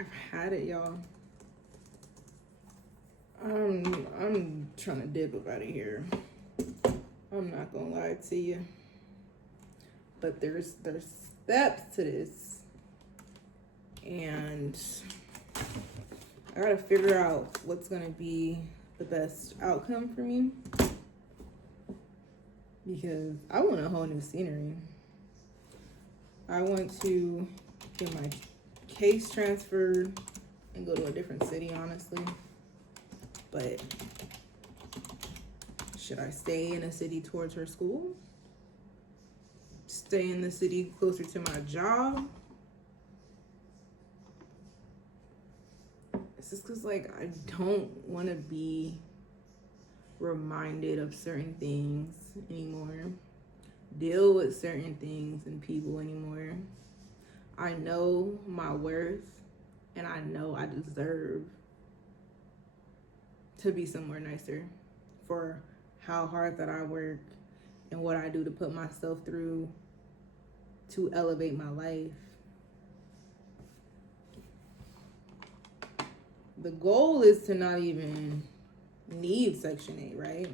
I've had it, y'all. I'm trying to dip up out of here. I'm not gonna lie to you. But there's steps to this. And I gotta figure out what's gonna be the best outcome for me. Because I want a whole new scenery. I want to get my case transferred and go to a different city, honestly. But should I stay in a city towards her school? Stay in the city closer to my job? It's just because, like, I don't want to be reminded of certain things anymore. Deal with certain things and people anymore. I know my worth, and I know I deserve to be somewhere nicer for how hard that I work and what I do to put myself through to elevate my life. The goal is to not even need Section 8, right?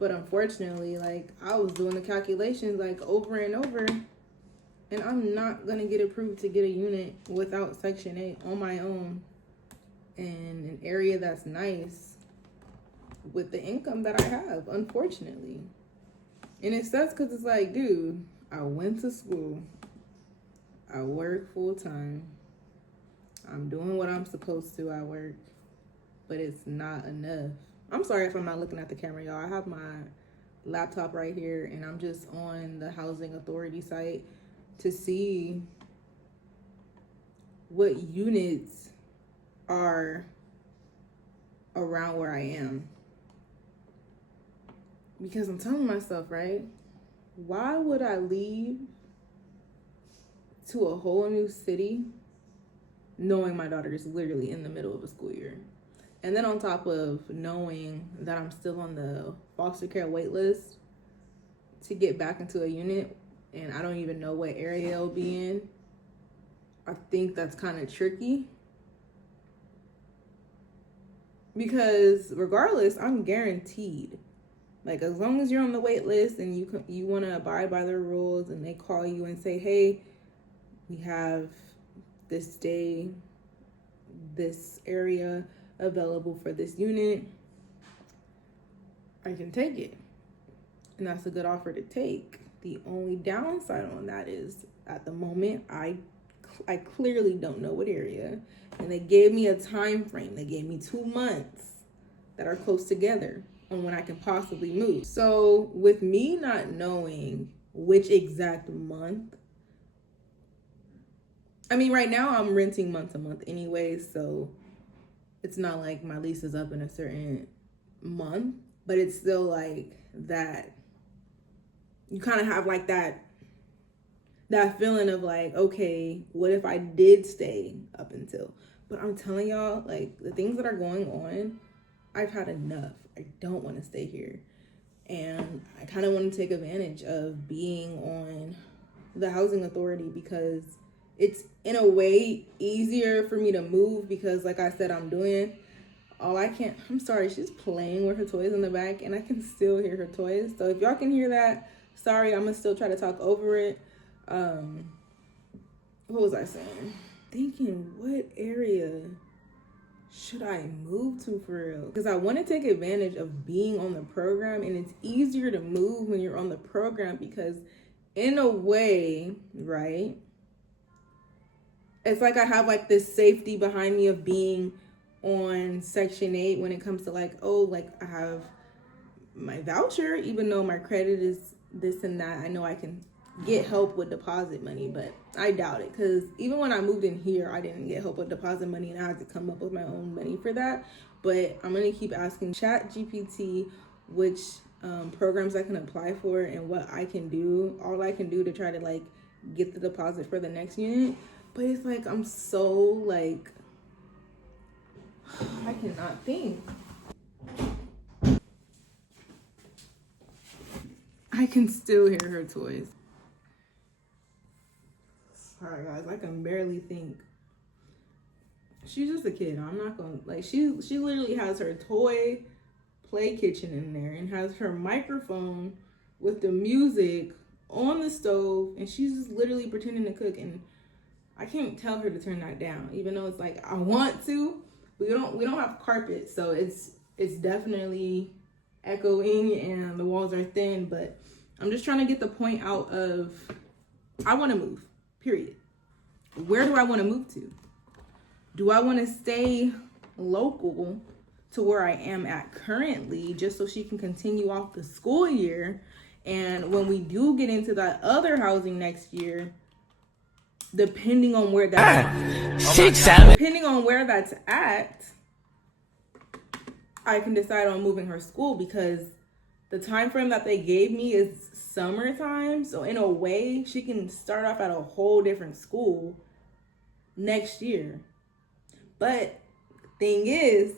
But unfortunately, like, I was doing the calculations like over and over, and I'm not gonna get approved to get a unit without Section 8 on my own in an area that's nice with the income that I have, unfortunately. And it sucks because it's like, dude, I went to school, I work full time, I'm doing what I'm supposed to at work, but it's not enough. I'm sorry if I'm not looking at the camera, y'all. I have my laptop right here, and I'm just on the housing authority site to see what units are around where I am. Because I'm telling myself, right? Why would I leave to a whole new city knowing my daughter is literally in the middle of a school year? And then on top of knowing that I'm still on the foster care wait list to get back into a unit, and I don't even know what area it'll be in, I think that's kind of tricky. Because regardless, I'm guaranteed. Like, as long as you're on the wait list and you want to abide by their rules, and they call you and say, hey, we have this day, this area available for this unit, I can take it. And that's a good offer to take. The only downside on that is, at the moment, I clearly don't know what area. And they gave me a time frame. They gave me 2 months that are close together on when I can possibly move. So with me not knowing which exact month, I mean, right now I'm renting month to month anyway, so it's not like my lease is up in a certain month, but it's still like that. You kind of have like that feeling of like, okay, what if I did stay up until? But I'm telling y'all, like, the things that are going on, I've had enough. I don't want to stay here. And I kind of want to take advantage of being on the housing authority, because it's in a way easier for me to move, because like I said, I'm sorry, she's playing with her toys in the back and I can still hear her toys. So if y'all can hear that, sorry, I'm gonna still try to talk over it. What was I saying? Thinking, what area should I move to for real? Because I want to take advantage of being on the program, and it's easier to move when you're on the program, because in a way, right, it's like I have like this safety behind me of being on Section 8 when it comes to like, oh, like I have my voucher, even though my credit is this and that. I know I can get help with deposit money, but I doubt it, because even when I moved in here, I didn't get help with deposit money, and I had to come up with my own money for that. But I'm gonna keep asking ChatGPT which programs I can apply for and what I can do, all I can do to try to like get the deposit for the next unit. But it's like, I'm so like, I cannot think. I can still hear her toys. Sorry guys, I can barely think. she's just a kid. I'm not gonna, like, she literally has her toy play kitchen in there and has her microphone with the music on the stove, and she's just literally pretending to cook, and I can't tell her to turn that down, even though it's like I want to. We don't have carpet, so it's definitely echoing and the walls are thin, but I'm just trying to get the point out of I want to move, period. Where do I want to move to? Do I want to stay local to where I am at currently, just so she can continue off the school year, and when we do get into that other housing next year, depending on where depending on where that's at, I can decide on moving her school, because the time frame that they gave me is summertime. So in a way, she can start off at a whole different school next year. But thing is,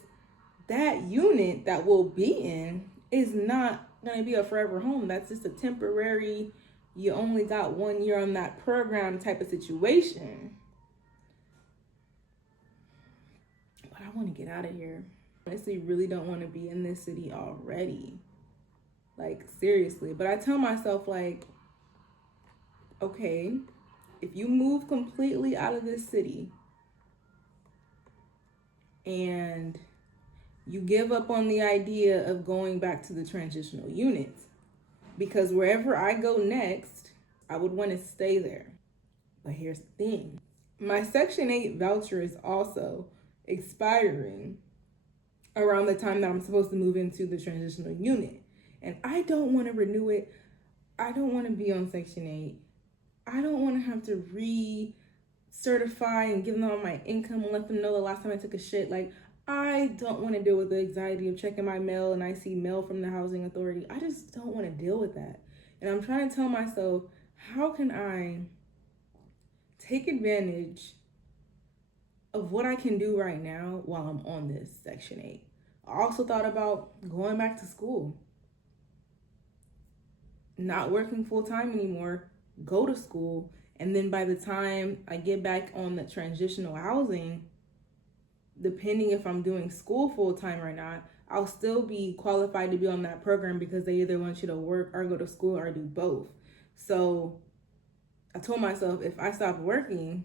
that unit that we'll be in is not going to be a forever home. That's just a temporary, you only got 1 year on that program type of situation. But I want to get out of here. Honestly, really don't want to be in this city already. Like, seriously. But I tell myself, like, okay, if you move completely out of this city and you give up on the idea of going back to the transitional units, because wherever I go next, I would want to stay there. But here's the thing. My Section 8 voucher is also expiring around the time that I'm supposed to move into the transitional unit. And I don't want to renew it. I don't want to be on Section 8. I don't want to have to re-certify and give them all my income and let them know the last time I took a shit. Like, I don't want to deal with the anxiety of checking my mail and I see mail from the housing authority. I just don't want to deal with that. And I'm trying to tell myself, how can I take advantage of what I can do right now while I'm on this Section 8? I also thought about going back to school. Not working full-time anymore, go to school, and then by the time I get back on the transitional housing, depending if I'm doing school full-time or not, I'll still be qualified to be on that program, because they either want you to work or go to school or do both. So I told myself, if I stopped working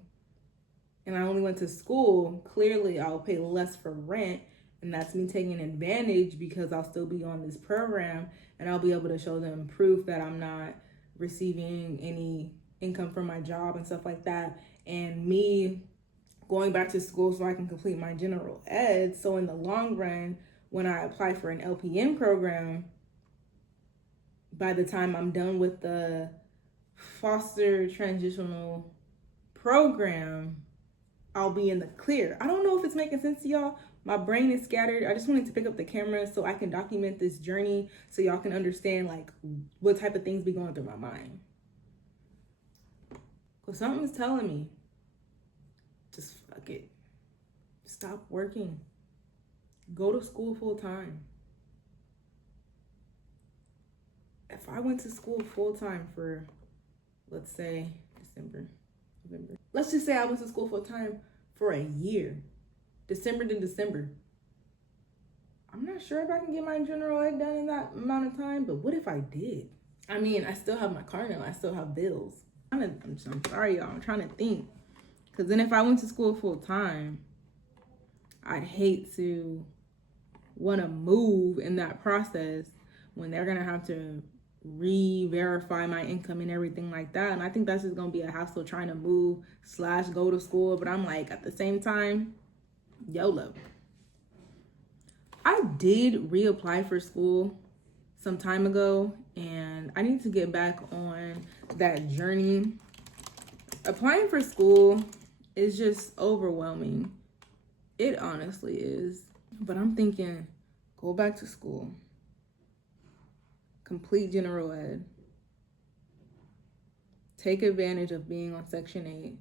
and I only went to school, clearly I'll pay less for rent, and that's me taking advantage, because I'll still be on this program and I'll be able to show them proof that I'm not receiving any income from my job and stuff like that, and me going back to school so I can complete my general ed. So in the long run, when I apply for an LPN program, by the time I'm done with the foster transitional program, I'll be in the clear. I don't know if it's making sense to y'all. My brain is scattered. I just wanted to pick up the camera so I can document this journey, so y'all can understand like what type of things be going through my mind. Because something's telling me, just fuck it. Stop working. Go to school full time. If I went to school full time for, let's say, November. Let's just say I went to school full time for a year, December to December. I'm not sure if I can get my general ed done in that amount of time, but what if I did? I mean, I still have my car now. I still have bills. I'm sorry, y'all. I'm trying to think. Because then if I went to school full time, I'd hate to want to move in that process when they're going to have to re-verify my income and everything like that. And I think that's just going to be a hassle trying to move / go to school. But I'm like, at the same time, YOLO. I did reapply for school some time ago, and I need to get back on that journey. Applying for school is just overwhelming. It honestly is. But I'm thinking, go back to school. Complete general ed. Take advantage of being on Section 8.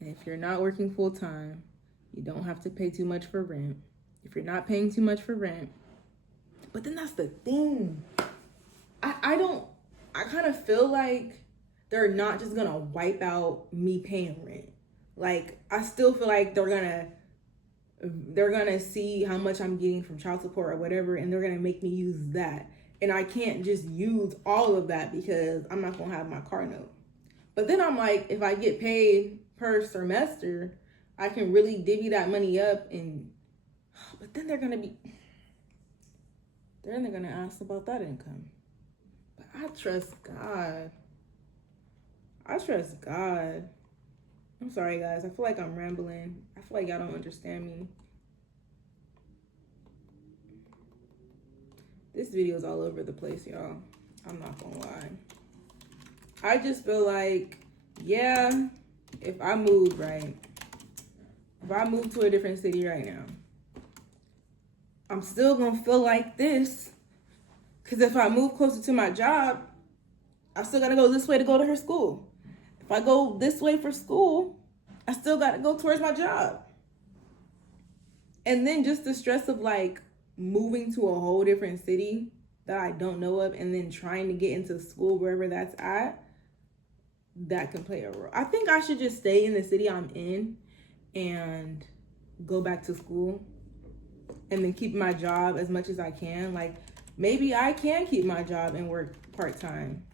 And if you're not working full time, you don't have to pay too much for rent. If you're not paying too much for rent, but then that's the thing. I kind of feel like they're not just gonna wipe out me paying rent. Like, I still feel like they're gonna they're gonna see how much I'm getting from child support or whatever, and they're gonna make me use that. And I can't just use all of that because I'm not gonna have my car note. But then I'm like, if I get paid per semester, I can really divvy that money up. And but then they're gonna ask about that income. But I trust God. I'm sorry, guys. I feel like I'm rambling. I feel like y'all don't understand me. This video is all over the place, y'all. I'm not gonna lie. I just feel like, yeah, if I move to a different city right now, I'm still gonna feel like this. Because if I move closer to my job, I still gotta go this way to go to her school. If I go this way for school, I still gotta go towards my job. And then just the stress of like moving to a whole different city that I don't know of, and then trying to get into school wherever that's at, that can play a role. I think I should just stay in the city I'm in and go back to school and then keep my job as much as I can. Like, maybe I can keep my job and work part-time.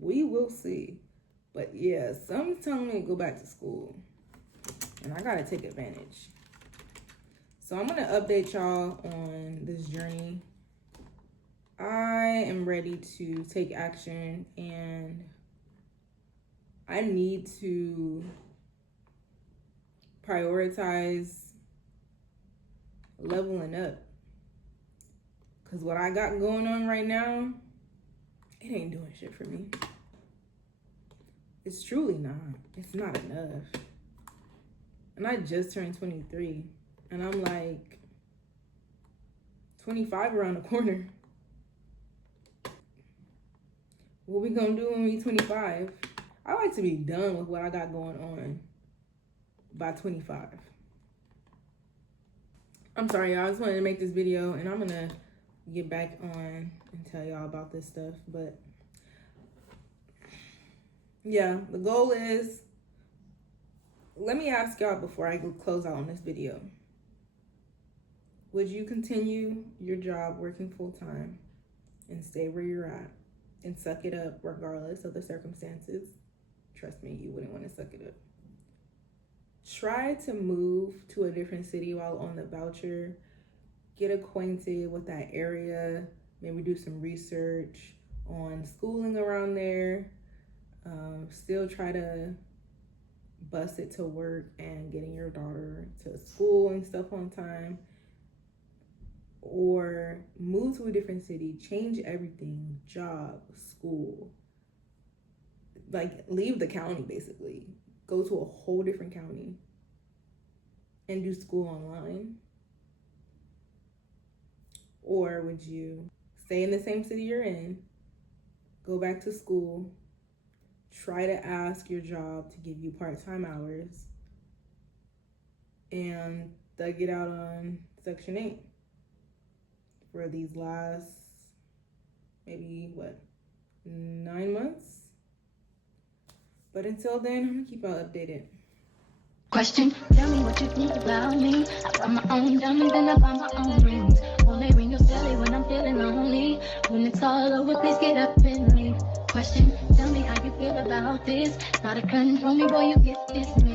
We will see. But yeah, someone's telling me to go back to school, and I gotta take advantage. So I'm gonna update y'all on this journey. I am ready to take action, and I need to prioritize leveling up. Because what I got going on right now, it ain't doing shit for me. It's truly not. It's not enough. And I just turned 23. And I'm like 25 around the corner. What we gonna do when we 25? I like to be done with what I got going on by 25. I'm sorry, y'all. I just wanted to make this video, and I'm gonna get back on and tell y'all about this stuff. But yeah, the goal is, let me ask y'all before I close out on this video. Would you continue your job working full-time and stay where you're at and suck it up regardless of the circumstances? Trust me, you wouldn't want to suck it up. Try to move to a different city while on the voucher. Get acquainted with that area. Maybe do some research on schooling around there. Still try to bust it to work and getting your daughter to school and stuff on time. Or move to a different city, change everything, job, school. Like, leave the county, basically. Go to a whole different county and do school online. Or would you stay in the same city you're in, go back to school, try to ask your job to give you part-time hours, and thug it out on Section 8 for these last, maybe, 9 months? But until then, I'm gonna keep y'all updated. Question, tell me what you think about me. I got my own diamonds and I buy my own rings. Only ring your belly when I'm feeling lonely. When it's all over, please get up and leave. Question, tell me how you feel about this. Not a control me, boy, you get dismissed.